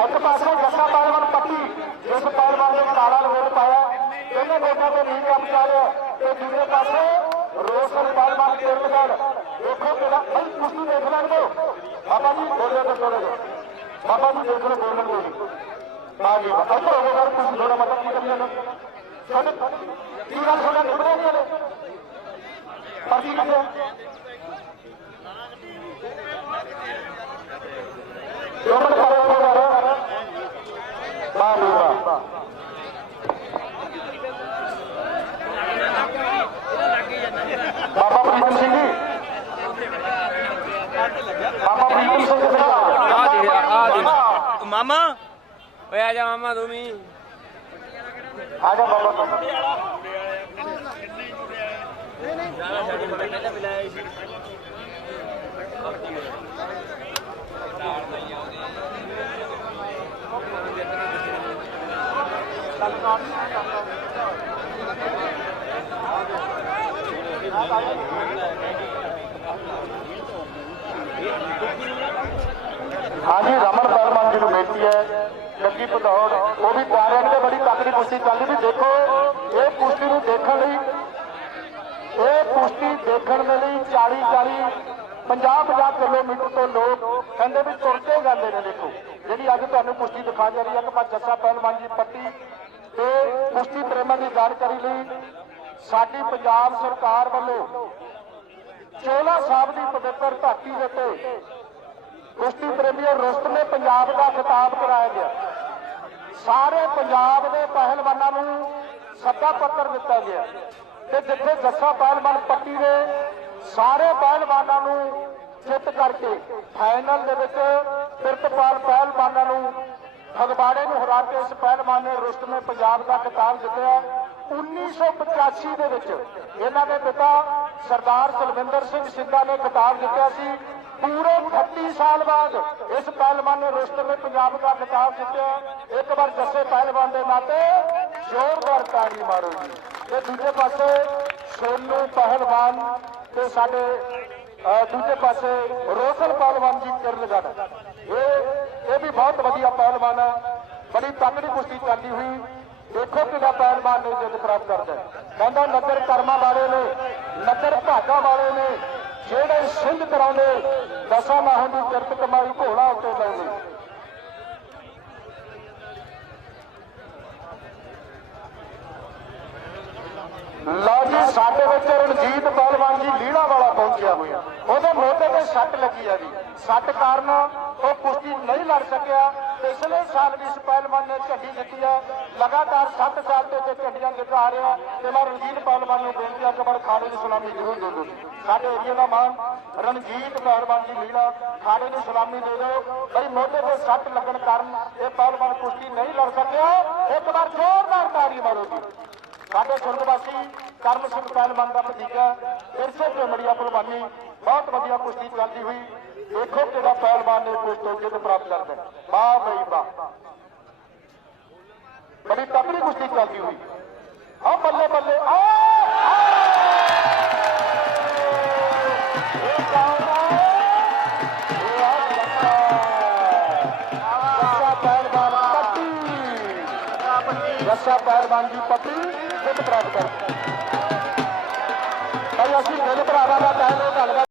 ਇੱਕ ਪਾਸੇ ਜੱਸਾ ਪਹਿਲਵਾਨ ਪੱਟੀ ਜਿਸ ਪਹਿਲਵਾਨ ਨੇ ਕਾਲਾ ਰੰਗ ਪਾਇਆ, ਇਹਨੇ ਗੋਡਾ ਤੇ ਨੀਂਦ ਕੰਮ ਕਰ ਤੇ ਦੂਜੇ ਪਾਸੇ ਰੋਸ਼ਨ ਪਹਿਲਵਾਨ ਕਿਰਤਗੜ ਦੇਖੋ ਕਿਹੜਾ ਬਈ ਕੁਸ਼ਤੀ ਦੇਖ ਲੈਣਗੇ ਬਾਬਾ ਜੀ, ਬੋਲੇ ਤੇ ਥੋੜੇ ਬਾਬਾ ਜੀ, ਦੇਖ ਲਓ ਬੋਲਣ ਦੇ ਬਾਜੀ ਇੱਧਰ ਹੋ ਗਿਆ ਤੁਸੀਂ ਥੋੜਾ ਮਤਲਬ ਕੀ ਕਰੀਏ ਨਾ ਸਾਡੇ ਕੀ ਗੱਲ ਸੁਣਿਆ ਨਿਬੜਿਆ ਨਹੀਂ ਹਲੇ ਕਿੱਥੇ ਦੋ ਕਰੋ ਵਾਹ ਜੀ ਵਾਹ ਬਾਬਾ ਪ੍ਰੀਤਮ ਸਿੰਘ ਜੀ ਬਾਬਾ ਪ੍ਰੀਤਮ ਸਿੰਘ ਜੀ ਆ ਦੇ ਆ ਦੇ ਮਾਮਾ ਓਏ ਆ ਜਾ ਮਾਮਾ ਤੂੰ ਵੀ। ਆ ਜਾ ਬਾਬਾ ਹਾਂਜੀ, ਰਮਨ ਪਰਮਾਨ ਜੀ ਨੂੰ ਬੇਨਤੀ ਹੈ। ਜੱਗੀ ਪਧੌੜ ਉਹ ਵੀ ਤਾਰਿਆਂ ਤੇ ਬੜੀ ਤਕੜੀ ਕੁਸ਼ਤੀ ਚੱਲਦੀ ਵੀ ਦੇਖੋ, ਇਹ ਕੁਸ਼ਤੀ ਨੂੰ ਦੇਖਣ ਲਈ ਇਹ ਕੁਸ਼ਤੀ ਦੇਖਣ ਦੇ ਲਈ 40 40 50 50 ਕਿਲੋਮੀਟਰ ਤੋਂ ਲੋਕ ਕਹਿੰਦੇ ਵੀ ਤੁਰਦੇ ਜਾਂਦੇ ਨੇ ਦੇਖੋ। ਜਿਹੜੀ ਅੱਜ ਤੁਹਾਨੂੰ ਕੁਸ਼ਤੀ ਦਿਖਾ ਜਾ ਰਹੀ ਹੈ ਕਿ ਪਾ ਜੱਸਾ ਪਹਿਲਵਾਨ ਜੀ ਪੱਟੀ ਤੇ ਕੁਸ਼ਤੀ ਪ੍ਰੇਮੀਆਂ ਦੀ ਜਾਣਕਾਰੀ ਲਈ ਸਾਡੀ ਪੰਜਾਬ ਸਰਕਾਰ ਵੱਲੋਂ ਚੋਲਾ ਸਾਹਿਬ ਦੀ ਪਵਿੱਤਰ ਧਰਤੀ ਦੇ ਉੱਤੇ ਕੁਸ਼ਤੀ ਪ੍ਰੇਮੀਓ ਰੁਸਤਮੇ ਪੰਜਾਬ ਦਾ ਖਿਤਾਬ ਕਰਾਇਆ ਗਿਆ। ਸਾਰੇ ਪੰਜਾਬ ਦੇ ਪਹਿਲਵਾਨਾਂ ਨੂੰ ਸੱਦਾ ਪੱਤਰ ਦਿੱਤਾ ਗਿਆ ਤੇ ਜਿੱਥੇ ਜੱਸਾ ਪਹਿਲਵਾਨ ਪੱਟੀ ਦੇ ਸਾਰੇ ਪਹਿਲਵਾਨਾਂ ਨੂੰ ਜਿੱਤ ਕਰਕੇ ਫਾਈਨਲ ਦੇ ਵਿੱਚ ਪ੍ਰਿਤਪਾਲ ਪਹਿਲਵਾਨਾਂ ਨੂੰ ਫਗਵਾੜੇ ਨੂੰ ਹਰਾ ਕੇ ਇਸ ਪਹਿਲਵਾਨ ਨੇ ਰੁਸਤਮੇ ਪੰਜਾਬ ਦਾ ਖਿਤਾਬ ਜਿੱਤਿਆ 1985 ਦੇ ਵਿੱਚ ਇਹਨਾਂ ਦੇ ਪਿਤਾ ਸਰਦਾਰ ਸਲਵਿੰਦਰ ਸਿੰਘ ਸਿੱਧਾ ਨੇ ਖਿਤਾਬ ਜਿੱਤਿਆ ਸੀ। ਪੂਰੇ 38 ਸਾਲ ਬਾਅਦ ਇਸ ਪਹਿਲਵਾਨ ਨੇ ਰੁਸਤਮੇ ਪੰਜਾਬ ਦਾ ਖਿਤਾਬ ਜਿੱਤਿਆ ਇੱਕ ਵਾਰ ਜੱਸੇ ਪਹਿਲਵਾਨ ਦੇ ਨਾਤੇ ਜ਼ੋਰਦਾਰ ਤਾੜੀ ਮਾਰੋ ਜੀ। ਤੇ ਦੂਜੇ ਪਾਸੇ ਸੋਨੂ ਪਹਿਲਵਾਨ ਤੇ ਸਾਡੇ ਦੂਜੇ ਪਾਸੇ ਰੋਸ਼ਨ ਪਹਿਲਵਾਨ ਜੀ ਕਿਰਲਗੜ ਇਹ ਇਹ ਵੀ ਬਹੁਤ ਵਧੀਆ ਪਹਿਲਵਾਨ ਹੈ ਬੜੀ ਤਕੜੀ ਕੁਸ਼ਤੀ ਚੱਲਦੀ ਹੋਈ। ਦੇਖੋ ਕਿਹੜਾ ਪਹਿਲਵਾਨ ਨੇ ਜਿੱਤ ਪ੍ਰਾਪਤ ਕਰਦਾ। ਕਹਿੰਦਾ ਨਗਰ ਕਰਮਾਂ ਵਾਲੇ ਨੇ, ਨਗਰ ਭਾਗਾ ਵਾਲੇ ਨੇ ਜਿਹੜੇ ਸਿੰਘ ਕਰਾਉਂਦੇ, ਦਸਾਂ ਮਾਹਾਂ ਦੀ ਕਿਰਤ ਕਮਾਈ ਘੋੜਾ ਉੱਤੇ ਲਾਉਂਦੇ। ਲਓ ਜੀ, ਸਾਡੇ ਵਿੱਚ ਰਣਜੀਤ ਪਹਿਲਵਾਨ ਜੀ ਲੀੜਾ ਵਾਲਾ ਪਹੁੰਚਿਆ ਹੋਇਆ। ਉਹਦੇ ਮੋਢੇ ਤੇ ਸੱਟ ਲੱਗੀ ਆ ਜੀ। ਸੱਟ ਕਾਰਨ ਉਹ ਕੁਸ਼ਤੀ ਨਹੀਂ ਲੜ ਸਕਿਆ। ਪਿਛਲੇ ਸਾਲ ਵੀ ਇਸ ਪਹਿਲਵਾਨ ਨੇ ਝੰਡੀ ਦਿੱਤੀ ਹੈ। ਲਗਾਤਾਰ 7 ਸਾਲ ਤੋਂ ਤੇ ਝੰਡੀਆਂ ਜਿੱਤ ਆ ਰਿਹਾ ਤੇ ਮੈਂ ਰਣਜੀਤ ਪਹਿਲਵਾਨ ਨੂੰ ਬੇਨਤੀ ਆ ਕਿ ਬੜ ਖਾਣੇ ਦੀ ਸਲਾਮੀ ਜ਼ਰੂਰ ਦੇ ਦਿਓ। ਸਾਡੇ ਏਰੀਆ ਦਾ ਮਾਨ ਰਣਜੀਤ ਪਹਿਲਵਾਨ ਜੀ ਲੀੜਾ ਖਾਣੇ ਦੀ ਸਲਾਮੀ ਦੇ ਦਿਓ। ਬਈ ਮੋਢੇ ਤੇ ਸੱਟ ਲੱਗਣ ਕਾਰਨ ਇਹ ਪਹਿਲਵਾਨ ਕੁਸ਼ਤੀ ਨਹੀਂ ਲੜ ਸਕਿਆ। ਇੱਕ ਵਾਰ ਜ਼ੋਰਦਾਰ ਤਾੜੀ ਮਾਰੋ ਜੀ। ਸਾਡੇ ਸੁਰਗਵਾਸੀ ਕਰਮ ਸਿੰਘ ਪਹਿਲਵਾਨ ਦਾ ਪ੍ਰਤੀਕ ਭਤੀਜਾ ਇਰਸੇ ਪ੍ਰੇਮੜੀਆ ਪਹਿਲਵਾਨੀ ਬਹੁਤ ਵਧੀਆ ਕੁਸ਼ਤੀ ਚੱਲਦੀ ਹੋਈ। ਦੇਖੋ ਕਿਹੜਾ ਪਹਿਲਵਾਨ ਨੇ ਕੁਸ਼ਤੀ ਤੋਂ ਜਿੱਤ ਪ੍ਰਾਪਤ ਕਰਦਾ ਹੈ। ਵਾਹ ਬਈ ਵਾਹ ਬੜੀ ਤਕੜੀ ਕੁਸ਼ਤੀ ਚੱਲਦੀ ਹੋਈ ਆ ਬੱਲੇ ਬੱਲੇ ਆ ਇਹ ਕੌਣ ਹੈ ਇਹ ਆ ਜੱਸਾ ਜੱਸਾ ਪਹਿਲਵਾਨ ਪੱਟੀ ਜੱਸਾ ਪਹਿਲਵਾਨ ਜੀ ਪੱਟੀ ਜਿੱਤ ਪ੍ਰਾਪਤ ਕਰ